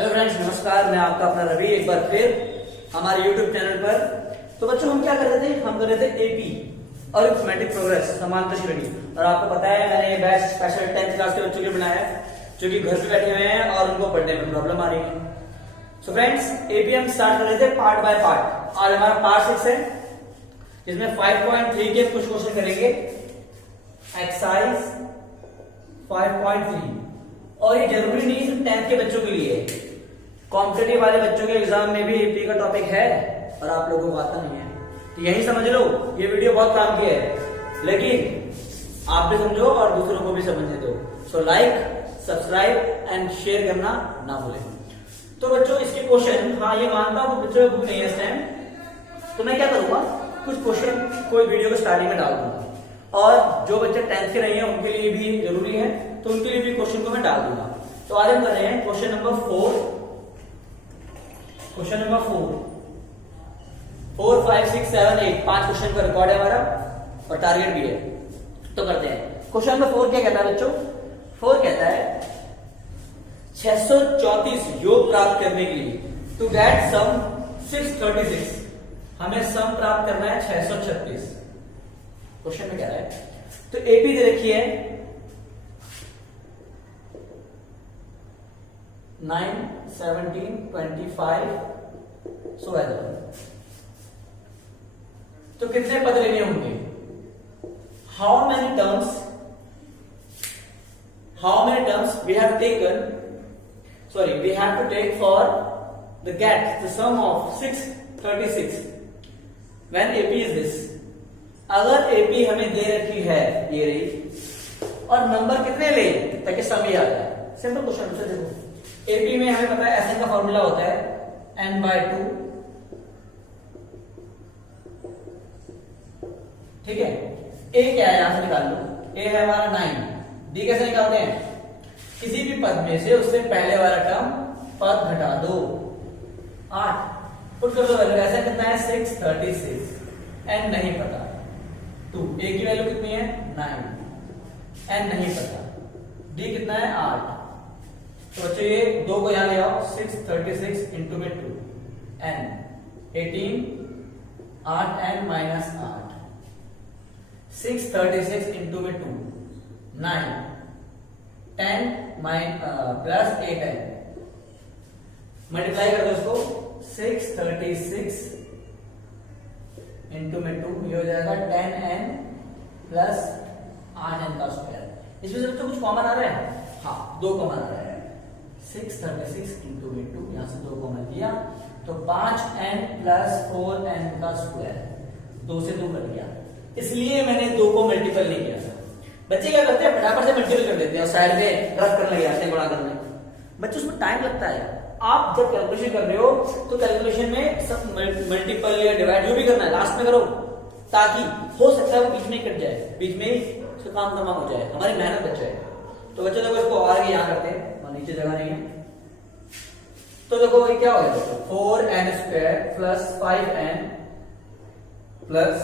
Hello friends, नमस्कार। मैं आपका अपना रवि एक बार फिर हमारे YouTube चैनल पर। तो बच्चों, हम क्या कर रहे थे? हम कर रहे थे एपी अरिथमेटिक प्रोग्रेस समांतर श्रेणी। और आपको पता है मैंने ये बैच स्पेशल 10th क्लास के बच्चों के लिए बनाया है जो कि घर पे बैठे हुए हैं और उनको पढ़ने में प्रॉब्लम आ रही है। सो फ्रेंड्स, एपी हम स्टार्ट कर रहे थे पार्ट बाय पार्ट। आज हमारा पार्ट 6 है जिसमें 5.3 के कुछ क्वेश्चन करेंगे। एक्सरसाइज 5.3। और ये जरूरी नहीं सिर्फ 10th के बच्चों के लिए, कॉम्पिटिटिव वाले बच्चों के एग्जाम में भी एपी का टॉपिक है और आप लोगों को आता नहीं है। तो यही समझ लो, ये वीडियो बहुत काम की है, लेकिन आप भी समझो और दूसरों को भी समझने दो। So like, subscribe and share करना ना भूलें। तो बच्चों, इसके क्वेश्चन, हाँ ये मानता हूँ बच्चों बुक नहीं है इस टाइम, तो मैं क्या करूंगा, कुछ क्वेश्चन कोई वीडियो को स्टार्टिंग में डाल दूंगा। और जो बच्चे 10th के नहीं है उनके लिए भी जरूरी है, तो उनके लिए भी क्वेश्चन को मैं डाल दूंगा। तो आज हम कर रहे हैं question number 4। Question number 4, 5, 6, 7, 8 5 question का रिकॉर्ड है हमारा और टारगेट भी है। तो करते हैं। क्वेश्चन नंबर 4 क्या कहता है बच्चों? 4 कहता है 634 योग प्राप्त करने के लिए टू गेट सम 636, हमें सम प्राप्त करना है 636। क्वेश्चन में कह रहा है, तो एपी दे रखी है 9, 17, 25, सो तो कितने पद लेने होंगे? How many terms we have taken, we have to take for the get the sum of 636 when AP is this. अगर एपी हमें दे रखी है ये रही, और नंबर कितने ले ताकि सम ही आ जाए। सिंपल क्वेश्चन से देखो, एपी में हमें पता है एसएन का फॉर्मूला होता है n/2, ठीक है। ए क्या है यहां से निकाल लो, ए है हमारा 9। डी कैसे निकालते हैं? किसी भी पद में से उससे पहले वाला टर्म पद घटा दो, 8 पुट कर दो वैल्यू। ऐसा कितना है 636, एन नहीं पता। 2, ए की वैल्यू कितनी है 9, एन नहीं पता। डी कितना है 8। तो बच्चों ये 2 को यहां ले आओ, 636 इंटू में 2, एन 18, 8 एन माइनस 8, 636 इंटू में 2, 9, 10 प्लस 8n, मल्टीप्लाई कर दो इसको, 636 इंटू में 2, ये हो जाएगा 10n प्लस 8n का स्क्वायर। इसमें से तो कुछ कॉमन आ रहा है, हाँ 2 कॉमन आ रहा है। 636 इंटू में 2, यहां से 2 कॉमन लिया तो 5n प्लस 4n का स्क्वायर, 2 से 2 कट गया, इसलिए मैंने 2 को मल्टीपल नहीं किया था। बच्चे क्या करते हैं, फटाफट से मल्टीपल कर देते हैं और साइड में रफ करने लग जाते हैं, गुणा करने। बच्चे उसमें टाइम लगता है। आप जब कैलकुलेशन कर रहे हो तो कैलकुलेशन में सब मल्टीपल या डिवाइड जो भी करना है लास्ट में करो, ताकि हो सकता है वो बीच में कट जाए, बीच में उसका काम तमाम हो जाए, हमारी मेहनत बच जाए। तो बच्चों देखो इसको और यहां करते हैं, नीचे जगह नहीं है। तो देखो ये क्या हो गया, 4n square plus 5n plus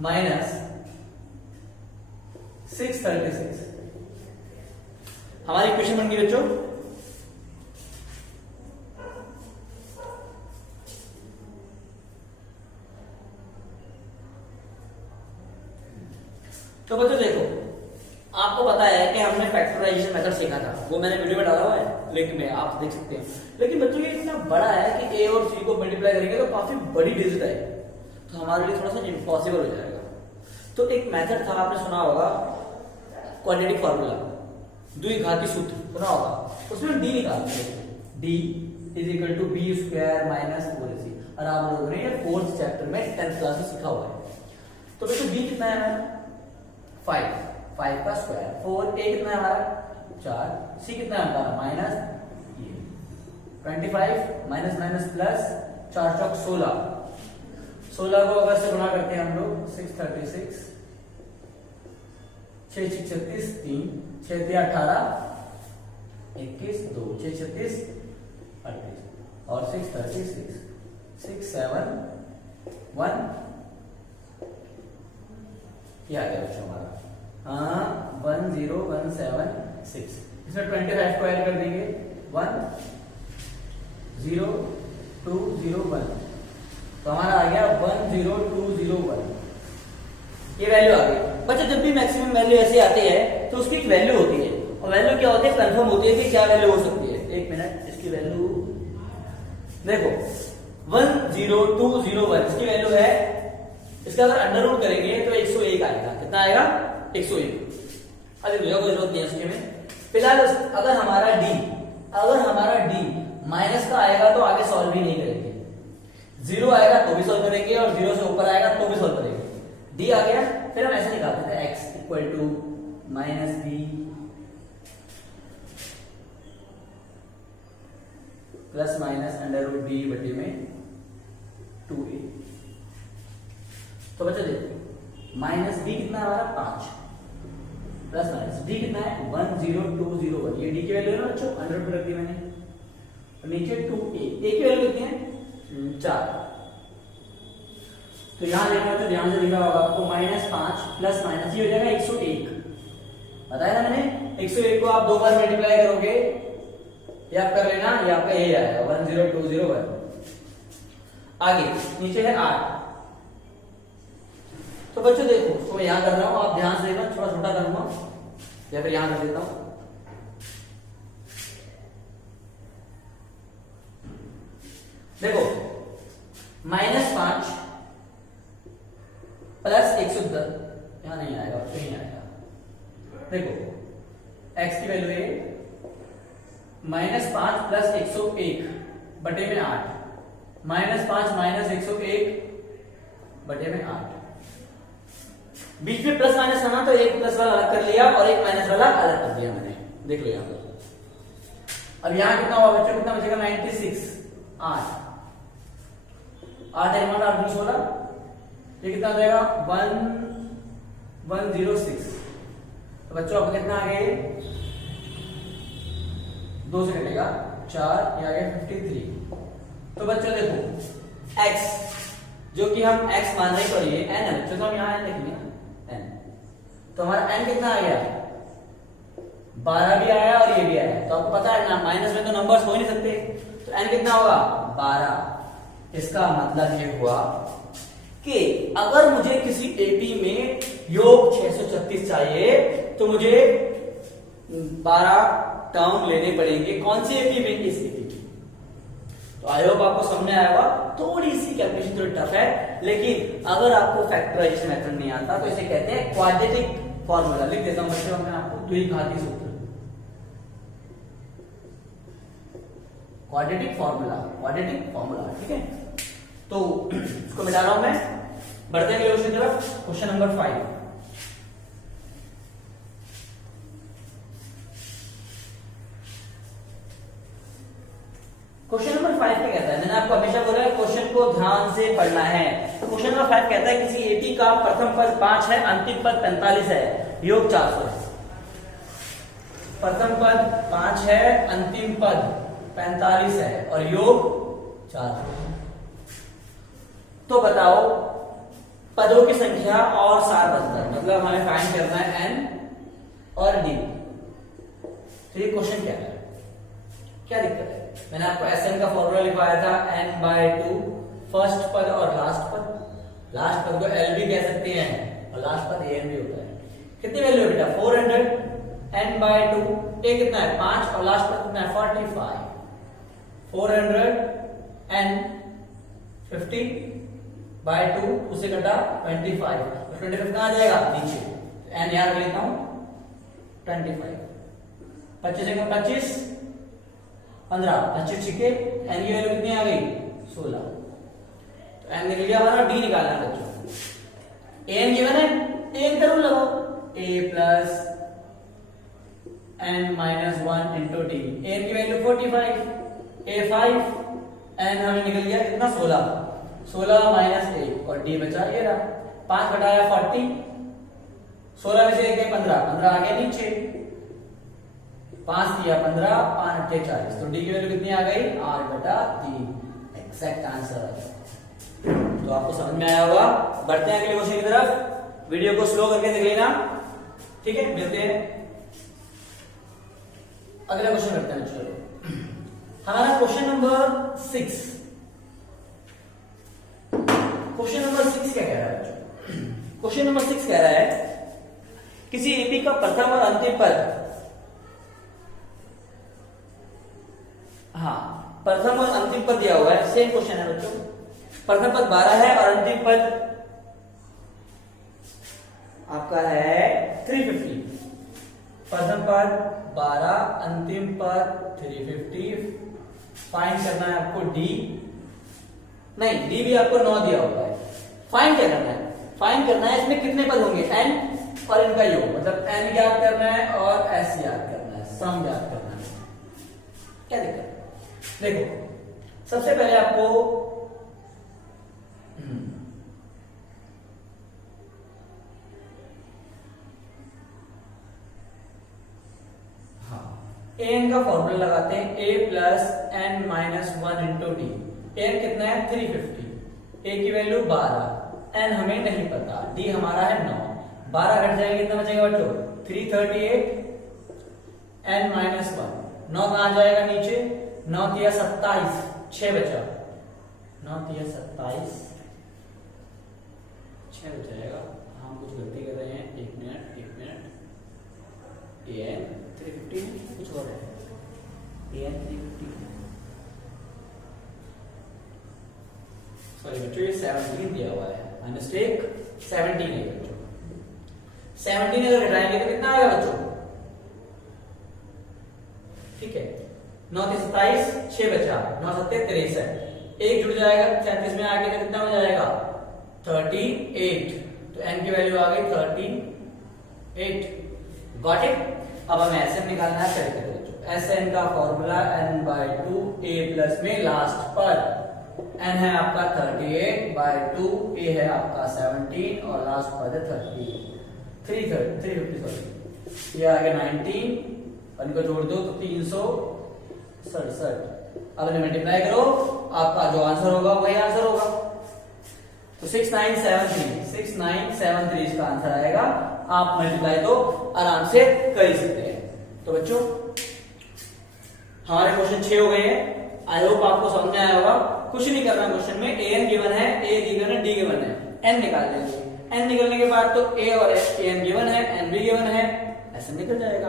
minus 636 हमारी इक्वेशन बन गई बच्चों। तो बच्चों देखो, आपको पता है कि हमने फैक्टराइजेशन मेथड सीखा था, वो मैंने वीडियो में डाला हुआ है, लिंक में आप देख सकते हैं। लेकिन बच्चों ये इतना बड़ा है कि ए और सी को मल्टीप्लाई करेंगे तो काफी बड़ी डिजिट है, तो हमारे लिए थोड़ा सा इम्पॉसिबल हो जाएगा। तो एक मेथड था, आपने सुना होगा क्वाड्रेटिक फार्मूला, द्विघाती सूत्र सुना होगा, उसमें डी निकालते हैं, D is equal to B square minus 4ac। और आप लोगों ने 4th चैप्टर में 10th क्लास में सीखा हुआ है। तो बच्चों बी कितना है, 5 का स्क्वायर, 4, ए कितना है हमारा 4, सी कितना है हमारा माइनस 25 माइनस माइनस प्लस 4 चौक 16 को अगर से गुणा करते हैं हम लोग, 636, 6 6 36, 3 6 3 18, 21 2 6 36 38 और 636 6 7 1, क्या आ गया बच्चों हमारा, हाँ 10176। इसमें 25 को ऐड कर देंगे, 1 0,201। तो हमारा आ गया 1,0,201। ये वैल्यू आ गई। बच्चा जब भी मैक्सिमम वैल्यू ऐसे आती है तो उसकी एक वैल्यू होती है, और वैल्यू क्या होती है, कंफर्म होती है कि क्या वैल्यू हो सकती है। एक मिनट, इसकी वैल्यू देखो 1,0,201 इसकी वैल्यू है। इसका अगर अंडर रूट करेंगे तो 101 आएगा। कितना आएगा? 101। अरे भैया कोई जरूरत नहीं है इसके में। फिलहाल अगर हमारा डी माइनस का आएगा तो आगे सॉल्व भी नहीं करेंगे। 0 आएगा तो भी सॉल्व करेंगे, और 0 से ऊपर आएगा तो भी सॉल्व करेंगे। डी आ गया, फिर हम ऐसे निकालते थे x equal to minus B plus minus under root B बटे में 2a। तो बच्चा देखो माइनस बी कितना हमारा 5 प्लस माइनस डी कितना है 1,0,201। ये डी की वैल्यू है ना बच्चों, अंडर रूट रख दी मैंने। और नीचे 2a, a की वैल्यू कितनी है 4। तो यहां देखना तो ध्यान से लिखा होगा आपको -5 प्लस माइनस ये हो जाएगा 101। बताया ना मैंने, 101 को आप 2 बार मल्टीप्लाई करोगे, ये आप कर लेना, ये आपका ये आएगा 1,0,201। आगे नीचे है 8। तो बच्चों देखो, तो मैं यहां कर रहा हूं, आप ध्यान से देखना, थोड़ा छोटा करूंगा या फिर यहां कर देता हूं। देखो -5 प्लस 110 यहां नहीं आएगा, नहीं आएगा। देखो x की वैल्यू है -5 प्लस 101 बटे में 8, -5 माइनस 101 बटे में 8। बीच में प्लस माइनस आना तो एक प्लस वाला अलग कर लिया और एक माइनस वाला अलग कर दिया मैंने। देख लो यहां पर। अब यहां कितना हुआ बच्चों, कितना बचेगा 96, 8 8 16, ये कितना हो जाएगा 106। तो बच्चों अब कितना आ गए, 2 से कटेगा 4, ये आ गया 53। तो बच्चों देखो x जो कि हम x मान रहे हैं, और ये n है बच्चों, तो हम यहां n लिखेंगे ना, n। तो हमारा n कितना आ गया 12 भी आया और ये भी आया। तो आपको पता है ना माइनस में तो नंबर्स हो ही नहीं सकते, तो n कितना होगा 12। इसका मतलब ये हुआ कि अगर मुझे किसी एपी में योग 636 चाहिए तो मुझे 12 टर्म लेने पड़ेंगे। कौन सी एपी में? इस एपी की। तो आई होप आपको समझ में आएगा। थोड़ी सी कैलकुलेशन थोड़ी टफ है, लेकिन अगर आपको फैक्टराइजेशन मेथड नहीं आता तो इसे कहते हैं क्वाड्रेटिक फॉर्मूला। लिख देता हूं बच्चों मैं आपको, द्विघाती सूत्र, क्वाड्रेटिक फॉर्मूला, ठीक है। तो इसको मिटा रहा हूं मैं, बढ़ते हैं क्वेश्चन की तरफ। Question number 5। क्वेश्चन नंबर 5 क्या कहता है? मैंने आपको हमेशा बोला है क्वेश्चन को ध्यान से पढ़ना है। क्वेश्चन नंबर 5 कहता है किसी एपी का प्रथम पद 5 है, अंतिम पद 45 है, योग 400 है। प्रथम पद 5 है, अंतिम पद 45 है और योग 400। तो बताओ पदों की संख्या और सार अंतर, मतलब हमें फाइंड करना है n और d। तो ये क्वेश्चन क्या है, क्या दिक्कत है? मैंने आपको Sn का फॉर्मूला लिखवाया था n/2, फर्स्ट पद और लास्ट पद। लास्ट पद को L भी कह सकते हैं और लास्ट पद An भी होता है। कितनी वैल्यू है बेटा 400, n/2, a कितना है 5 और लास्ट पद कितना है 45। 400 n 50/2, उसे कटा 25, 25 कहां जाएगा नीचे, n याद लेता हूं 25, 25 का 25 15, 25 छिके, n की वैल्यू कितनी आ गई 16। तो n निकल गया हमारा, d निकालना है बच्चों। an गिवन है, एक जरूर लगाओ, a plus n minus 1 into D. an की वैल्यू 45, a 5, n हमें निकल गया कितना 16, 16 माइनस 1 और d बचा ये रहा 5 घटाया 40, 16 में से 1 है 15, 15 आ गया नीचे, 5 दिया 15, 5 8 40। तो डी की वैल्यू कितनी आ गई 8/3। एग्जैक्ट आंसर है। तो आपको समझ में आया होगा। बढ़ते हैं अगले क्वेश्चन की तरफ, वीडियो को स्लो करके देख लेना, ठीक है। मिलते हैं अगला क्वेश्चन करते हैं। चलो हमारा क्वेश्चन नंबर 6, क्वेश्चन नंबर 6 क्या कह रहा है बच्चों? क्वेश्चन नंबर 6 कह रहा है किसी एपी का प्रथम और अंतिम पद, हाँ प्रथम और अंतिम पद दिया हुआ है, सेम क्वेश्चन है बच्चों। प्रथम पद 12 है और अंतिम पद आपका है 350। प्रथम पद 12, अंतिम पद 350। फाइंड करना है आपको डी, नहीं डी भी आपको 9 दिया हुआ है। फाइंड क्या करना है? फाइंड करना है इसमें कितने पद होंगे, एन और इनका योग, मतलब एन ज्ञात करना है और एस ज्ञात करना है, सम ज्ञात करना है। क्या दिक्कत है? देखो सबसे पहले आपको एन का फॉर्मूला लगाते हैं, a plus n minus 1 into d. N कितना है 350, ए की वैल्यू 12, एन हमें नहीं पता, डी हमारा है 9। 12 घट जाएगा कितना बचेगा बच्चों 338, एन माइनस 1। 9 कहां जाएगा नीचे, 9 तिया 27, 6 बचा, 9 तिया 27, 6 बचाएगा। हम कुछ गलती कर रहे हैं, एक मिनट एन 350 कुछ और है, एन 350 सॉरी बच्चों ये 17 दिया हुआ है, मिस्टेक 17 है बच्चों। 17 अगर घटाएंगे तो कितना आएगा बच्चों, ठीक है 9 से 27, 6 बचा, 9 7 63, एक जुड़ जाएगा 37 में आगे तो कितना हो जाएगा 38। तो n की वैल्यू आ गई 38। Got it. अब हमें एस एन निकालना है, चलिए बच्चों एस एन का फॉर्मूला n/2 a प्लस में लास्ट पर n है आपका 38/2, a है आपका 17 और लास्ट पद है 350 सॉरी, ये आ गया 19, इनको जोड़ दो तो 367। अब इन्हें मल्टीप्लाई करो, आपका जो आंसर होगा वही आंसर होगा। तो 6973 इसका आंसर आएगा। आप मल्टीप्लाई तो आराम से कर ही सकते हैं। तो बच्चों हमारे क्वेश्चन 6 हो गए हैं। आई होप आपको समझ में आया होगा। कुछ नहीं करना क्वेश्चन में, ए एन गिवन है, ए गिवन है, डी गिवन है, एन निकाल लेंगे। एन निकलने के बाद तो ए और एन गिवन है, एन भी गिवन है, ऐसे निकल जाएगा।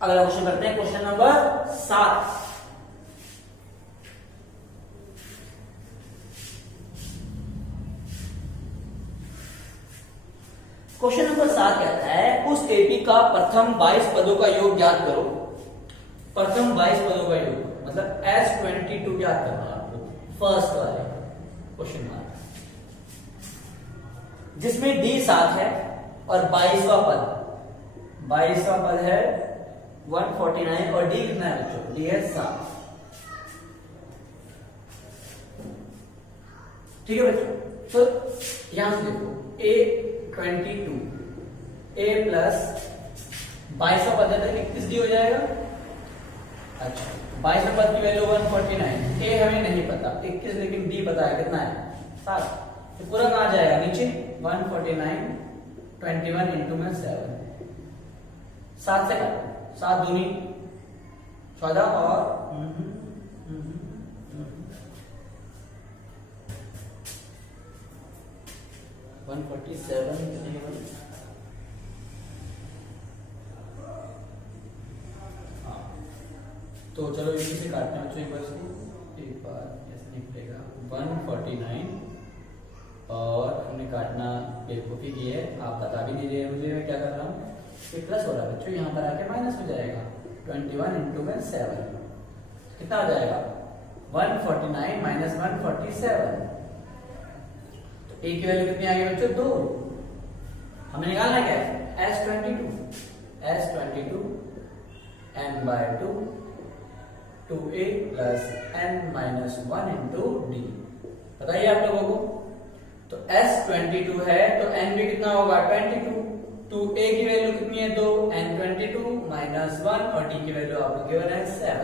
अगला क्वेश्चन करते हैं, क्वेश्चन नंबर 7। क्वेश्चन नंबर 7 कहता है उस एपी का प्रथम 22 पदों का योग ज्ञात करो। प्रथम 22 पदों का योग मतलब S22 ज्ञात करना है आपको, फर्स्ट वाले क्वेश्चन मार्क, जिसमें डी 7 है और 22वां पद है 149 और डी कितना है बच्चों, डी है 7। ठीक है बच्चों, तो यहां से देखो A22 A प्लस 22वां पद है तो 21 डी हो जाएगा। अच्छा 22वें पद की वैल्यू 149, A हमें नहीं पता 21, लेकिन D पता है कितना है 7। तो पूरा कहां जाएगा नीचे 149 21 इंटू में 7, 7 से काटो, 7 दूनी 14 और 147। तो चलो इसी से काटते हैं बच्चों, एक बार ऐसे निकलेगा 149 और हमने काटना बेवकूफी की है, आप बता भी नहीं रहे मुझे मैं क्या कर रहा हूँ। ये प्लस हो रहा है बच्चों, यहाँ पर आके माइनस हो जाएगा 21 इंटू में 7 कितना हो जाएगा 149 माइनस 147। ए की वैल्यू कितनी आ गई बच्चों 2। हमें निकालना क्या है S22 n/2 2a plus n minus 1 into D. बताइए आप लोगों को, तो S22 है तो n भी कितना होगा 22, 2a की वैल्यू कितनी है 2, n 22 माइनस 1 और d की वैल्यू आपको गिवन है 7।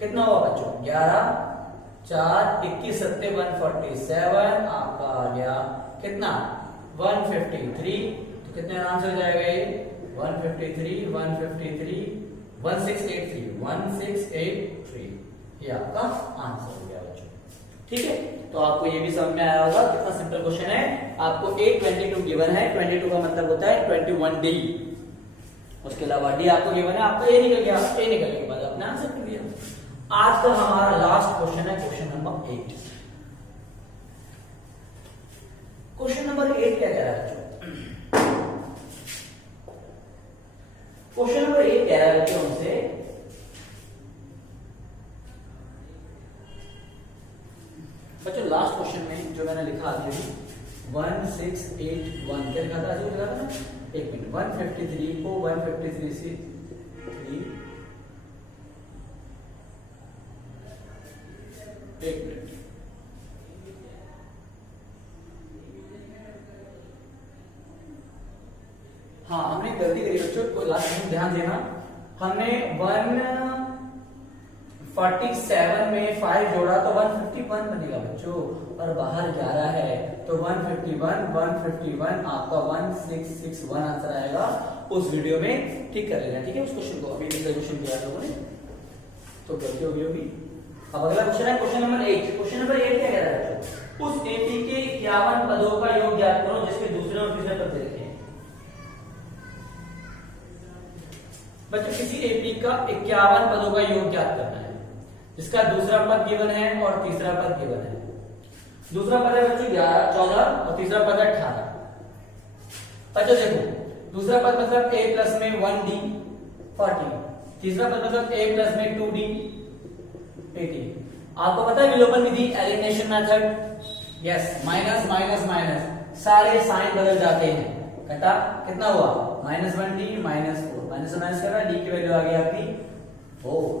कितना होगा बच्चों 11 4 21 7 147, आपका आ गया कितना 153। तो कितने आराम से हो जाएगा ये 153 1683 1683 ये आपका आंसर हो गया बच्चों। ठीक है, तो आपको ये भी समझ में आया होगा कितना सिंपल क्वेश्चन है। आपको A22 गिवन है, 22 का मतलब होता है 21D। उसके अलावा डी आपको गिवन है, आपका ए निकल गया, ए निकलने के बाद आपने आंसर कर दिया। आज का हमारा लास्ट क्वेश्चन है क्वेश्चन नंबर 8। क्वेश्चन नंबर 8 क्या कह रहा है बच्चों? क्वेश्चन नंबर 8 कह रहा है बच्चों हमसे बच्चों लास्ट क्वेश्चन में जो मैंने लिखा था 1681 क्या लिखा था? ऐसे लिखा था ना, एक मिनट, 153 को 153 से 3 एक मिनट, हाँ हमने गलती करी बच्चों, को लास्ट में ध्यान देना। हमने 147 में 5 जोड़ा तो 151 बनेगा बच्चों, और बाहर 11 है तो 151 आपका 1661 आंसर आएगा। उस वीडियो में ठीक कर लेना, ठीक है उस क्वेश्चन को। अभी क्वेश्चन किया लोगों ने तो गलती होगी। अब अगला क्वेश्चन है क्वेश्चन नंबर 8। क्वेश्चन नंबर 8 क्या कह रहा है बच्चों? उस एपी के 51 पदों का योग ज्ञात करो जिसके दूसरे और तीसरे पद दे रखे हैं। बच्चों किसी एपी का 51 पदों का योग ज्ञात करना है, जिसका दूसरा पद गिवन है और तीसरा पद गिवन है। दूसरा पद है बच्चों 11, 14 और तीसरा पद है 18। बच्चों देखो, दूसरा पद मतलब a प्लस में 1d 40, तीसरा पद मतलब a प्लस में 2d 80। आपको पता है विलोपन विधि, elimination method, yes, minus minus minus सारे साइन बदल जाते हैं। घटा कितना हुआ? -1d -4, माइनस माइनस करना, d की वैल्यू आ गई आपकी 4।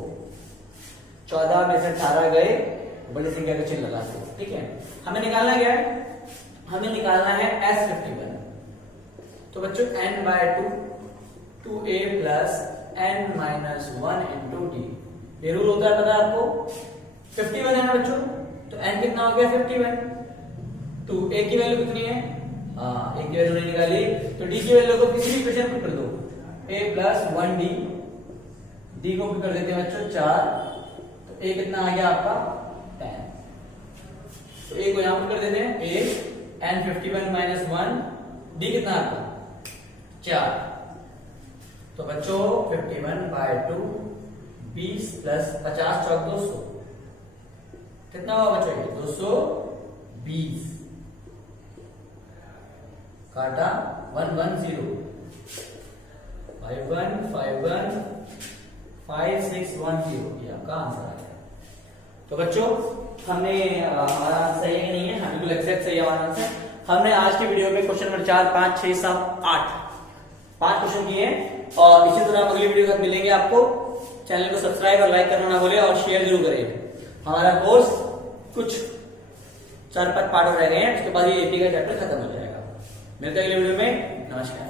14 में से 18 गए, बड़ी संख्या का चिन्ह लगा दो। ठीक है, हमें निकालना क्या है? हमें निकालना है S51। तो बच्चों n/2 2a plus n-1 into D, ये रूल होता है पता है आपको। 51 है ना बच्चों, तो n कितना हो गया 51, तो a की वैल्यू कितनी है? हाँ, a की वैल्यू नहीं निकाली तो d की वैल्यू को किसी भी इक्वेशन पे कर दो, a प्लस 1d, d को कर देते हैं बच्चों 4, तो a कितना आ गया आपका 10। तो a को यहां पर कर देते हैं, a n51 माइनस 1, d कितना आपका 4। तो बच्चों 51/2 20 प्लस 50 चौक 200, कितना हुआ बच्चों ये 220, काटा 110 51 51 5610, ये आपका आंसर आ गया। तो बच्चों हमने हमारा आंसर सही है नहीं है? हाँ बिल्कुल एग्जैक्ट सही है हमारा आंसर। हमने आज की वीडियो में क्वेश्चन नंबर 4 5 6 7 8 5 क्वेश्चन किए हैं, और इसी तरह अगली वीडियो के साथ मिलेंगे आपको। चैनल को सब्सक्राइब और लाइक करना ना भूलें, और शेयर जरूर करें। हमारा कोर्स कुछ 4-5 पार्ट रह गए हैं, उसके बाद ये एपी का चैप्टर खत्म हो जाएगा। मिलते हैं अगले वीडियो में, नमस्कार।